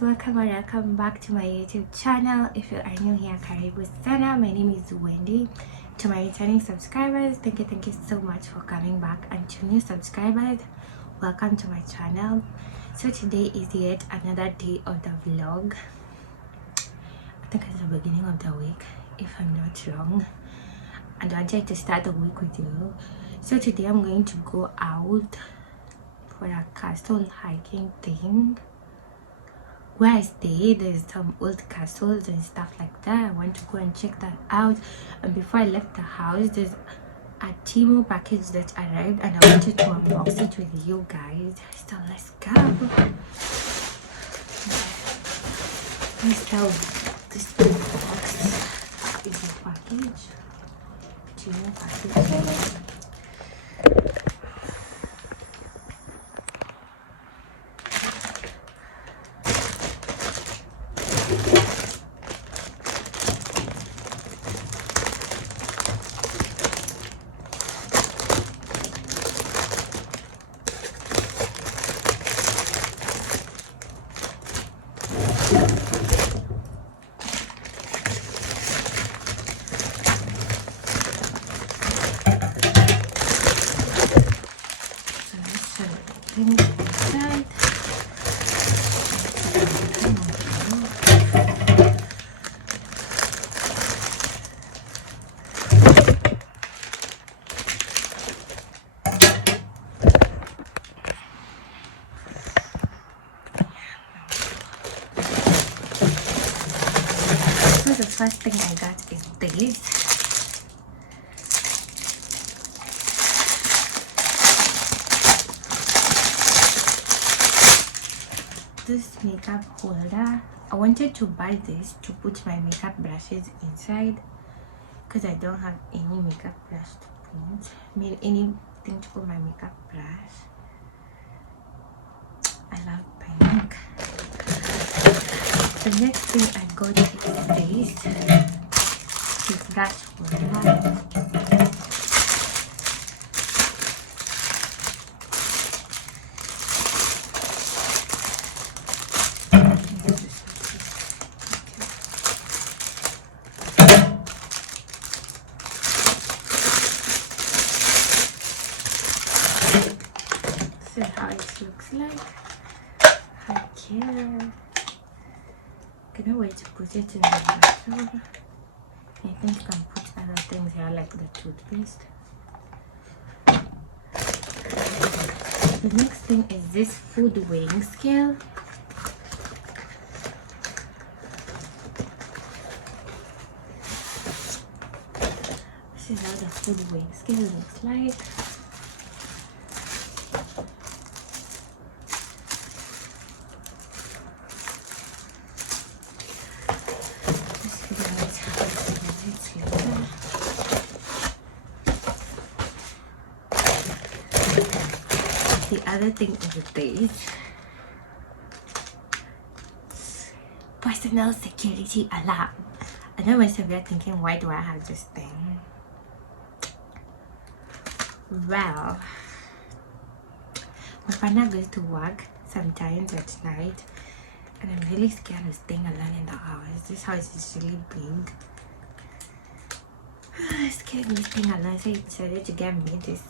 welcome or welcome back to my YouTube channel. If you are new here, karibu sana. My name is Wendy. To my returning subscribers, thank you so much for coming back, and to new subscribers, welcome to my channel. So today is yet another day of the vlog. I think it's the beginning of the week, if I'm not wrong, and I wanted to start the week with you. So today I'm going to go out for a castle hiking thing. Where I stay, there's some old castles and stuff like that. I want to go and check that out. And before I left the house, there's a temu package that arrived, and I wanted to unbox it with you guys. So let's go. Let's tell this box is a package. Temu package. The first thing I got is this. This makeup holder. I wanted to buy this to put my makeup brushes inside because I don't have any makeup brush to put. I mean anything to put my makeup brush. I love pink. The next thing I got is this brush holder. This is how it looks like. How cute. Can't wait to put it in the bathroom. I think I can put other things here like the toothpaste. The next thing is this food weighing scale. This is how the food weighing scale looks like. The other thing is this personal security alarm. I know myself, you're thinking, why do I have this thing? Well, my partner goes to work sometimes at night, and I'm really scared of staying alone in the house. This house is really big. It scared me staying alone, so I decided to get me this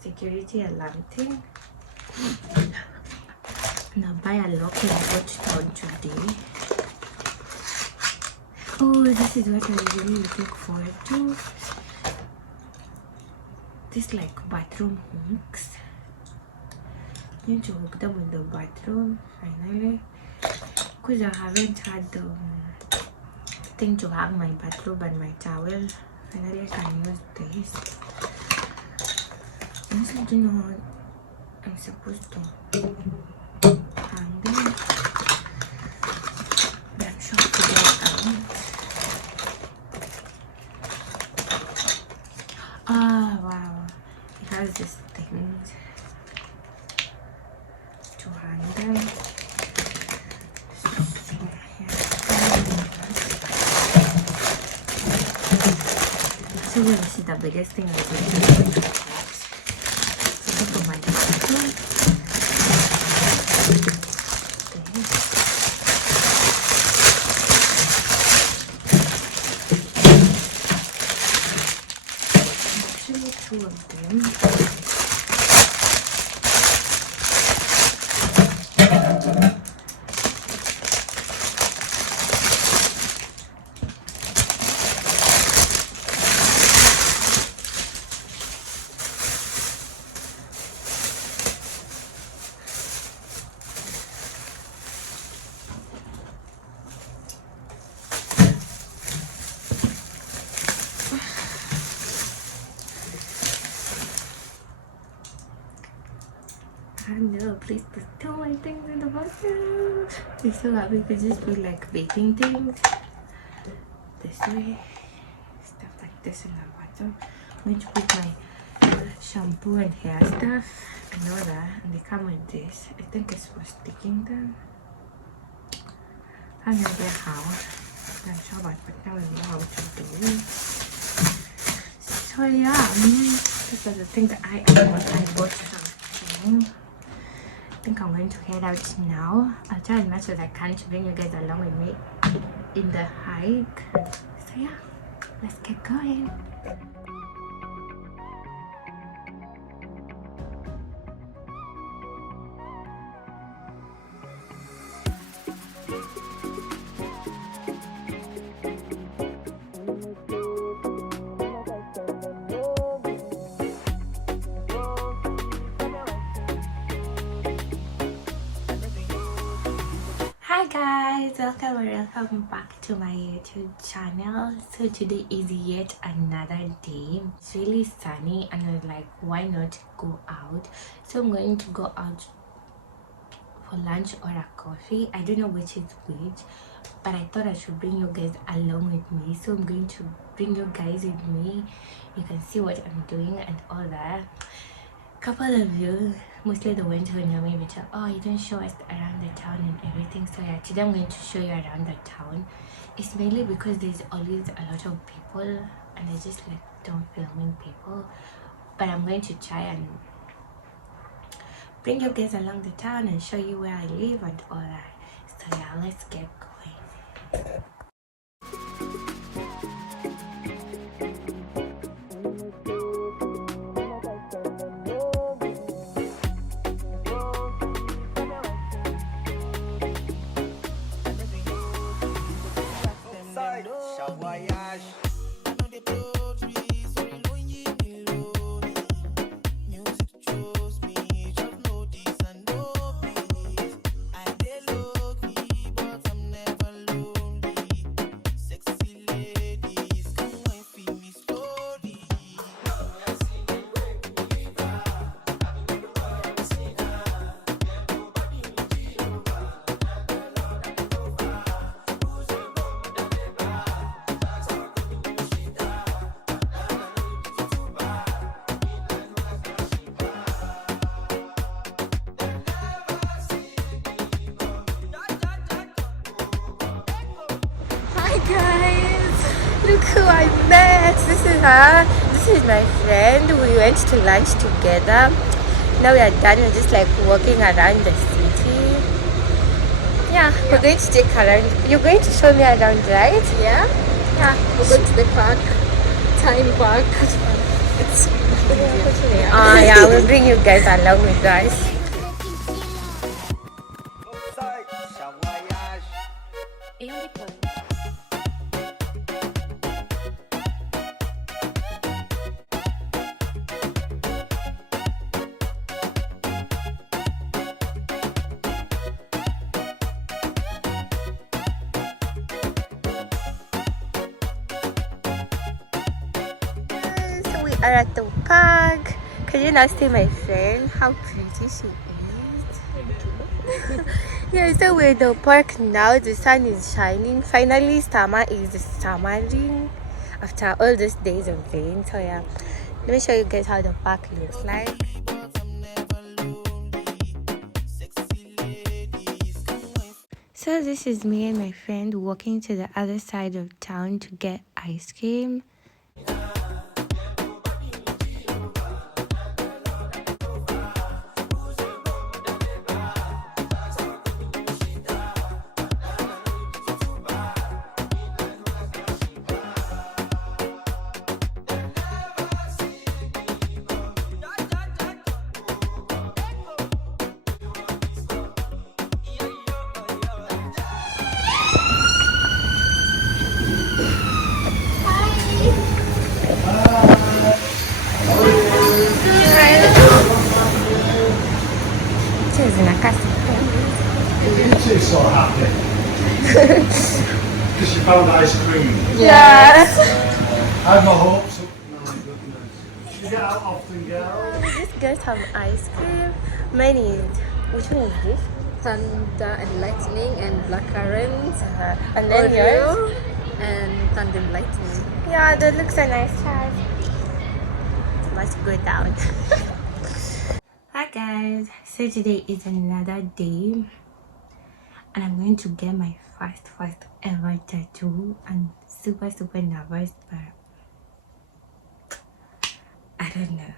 security alarm thing. Now buy a lock and I got on today. Oh, this is what I really looking forward to. This like bathroom hooks. Need to hook them in the bathroom finally, because I haven't had the thing to hang my bathrobe and my towel. Finally I can use this. I also don't know how I'm supposed to hang them, but I'm sure to get out. Ah, wow, it has this thing to hang them. So this is the biggest thing I did. For my bathroom. little place to store my things in the bathroom. I'm so happy to just feel like baking things this way. Stuff like this in the bathroom. I'm going to put my shampoo and hair stuff and all that, and they come with this. I think it's for sticking them. I have no idea how. I'm sure about, but now I know how to do it. So yeah, these are the things that I bought something. I think I'm going to head out now. I'll try as much as I can to bring you guys along with me in the hike. So yeah, let's get going. Hi guys, welcome back to my YouTube channel. So today is yet another day. It's really sunny and I was like, why not go out? So I'm going to go out for lunch or a coffee. I don't know which is which, but I thought I should bring you guys along with me. So I'm going to bring you guys with me. You can see what I'm doing and all that. Couple of you, mostly the ones who know me, which are, oh, you don't show us around the town and everything. So yeah, today I'm going to show you around the town. It's mainly because there's always a lot of people and I just like don't filming people, but I'm going to try and bring you guys along the town and show you where I live and all that. So yeah, let's get going. Guys, look who I met. This is her. This is my friend. We went to lunch together. Now we are done. We're just like walking around the city. Yeah, we're going to take her around. You're going to show me around, right? Yeah. We're going to the park. Time park. It's yeah, we'll bring you guys along with us. Are at the park. Can you now see my friend? How pretty she is. Yeah, so we're in the park now. The sun is shining. Finally, summer is summering after all these days of rain. So yeah, let me show you guys how the park looks like. So this is me and my friend walking to the other side of town to get ice cream. She's so happy because she found ice cream. Yeah. I have my hopes up. My goodness. You get out often, girl. Just get some ice cream. Mine is Which one is this? Thunder and lightning and blackcurrant. And then yours? Oreo and thunder and lightning. Yeah, that looks a nice chart. Let's go down. Hi guys, so today is another day and I'm going to get my first ever tattoo. I'm super nervous, but I don't know.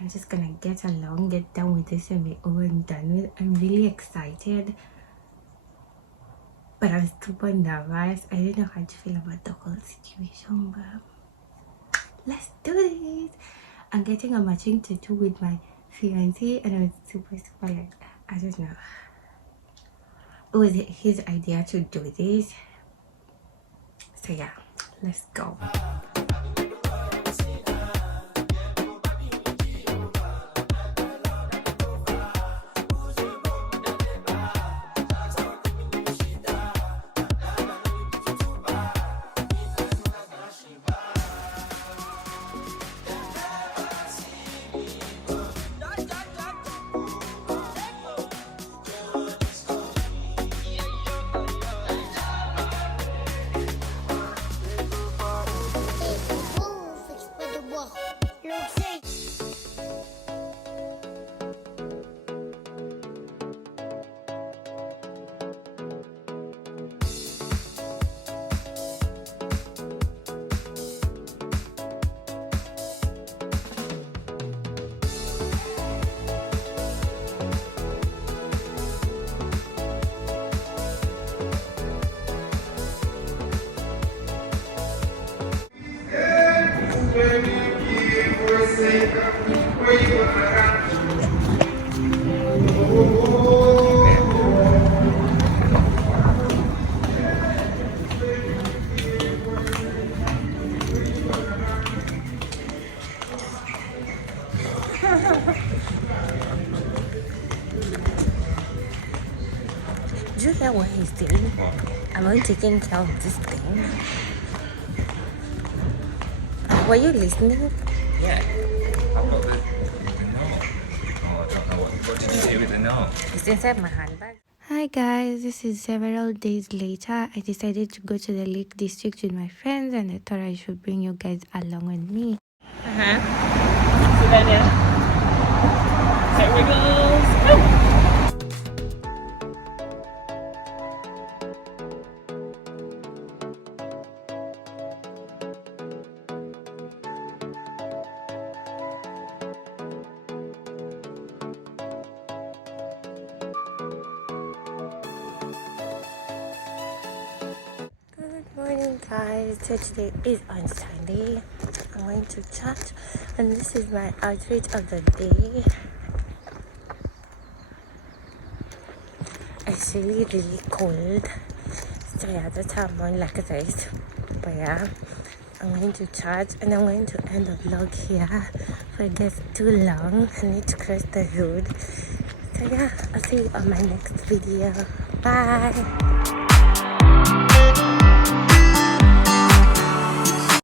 I'm just gonna get along, get done with this and be over and done with. I'm really excited, but I'm super nervous. I don't know how to feel about the whole situation, but let's do this. I'm getting a matching tattoo with my fiance and I'm super like, I don't know. It was his idea to do this. So yeah, let's go. Do you hear what he's saying? Am I taking care of this thing? Were you listening? Yeah. I've got the note. Oh, I don't know. What did you do with the note? It's inside my handbag. Hi guys, this is several days later. I decided to go to the Lake District with my friends and I thought I should bring you guys along with me. So then, here we go. Good morning guys, so today is on Sunday. I'm going to church and this is my outfit of the day. It's really cold, so yeah, that's how I'm on like this. But yeah, I'm going to church and I'm going to end the vlog here. If it gets too long, I need to cross the road. So yeah, I'll see you on my next video. Bye.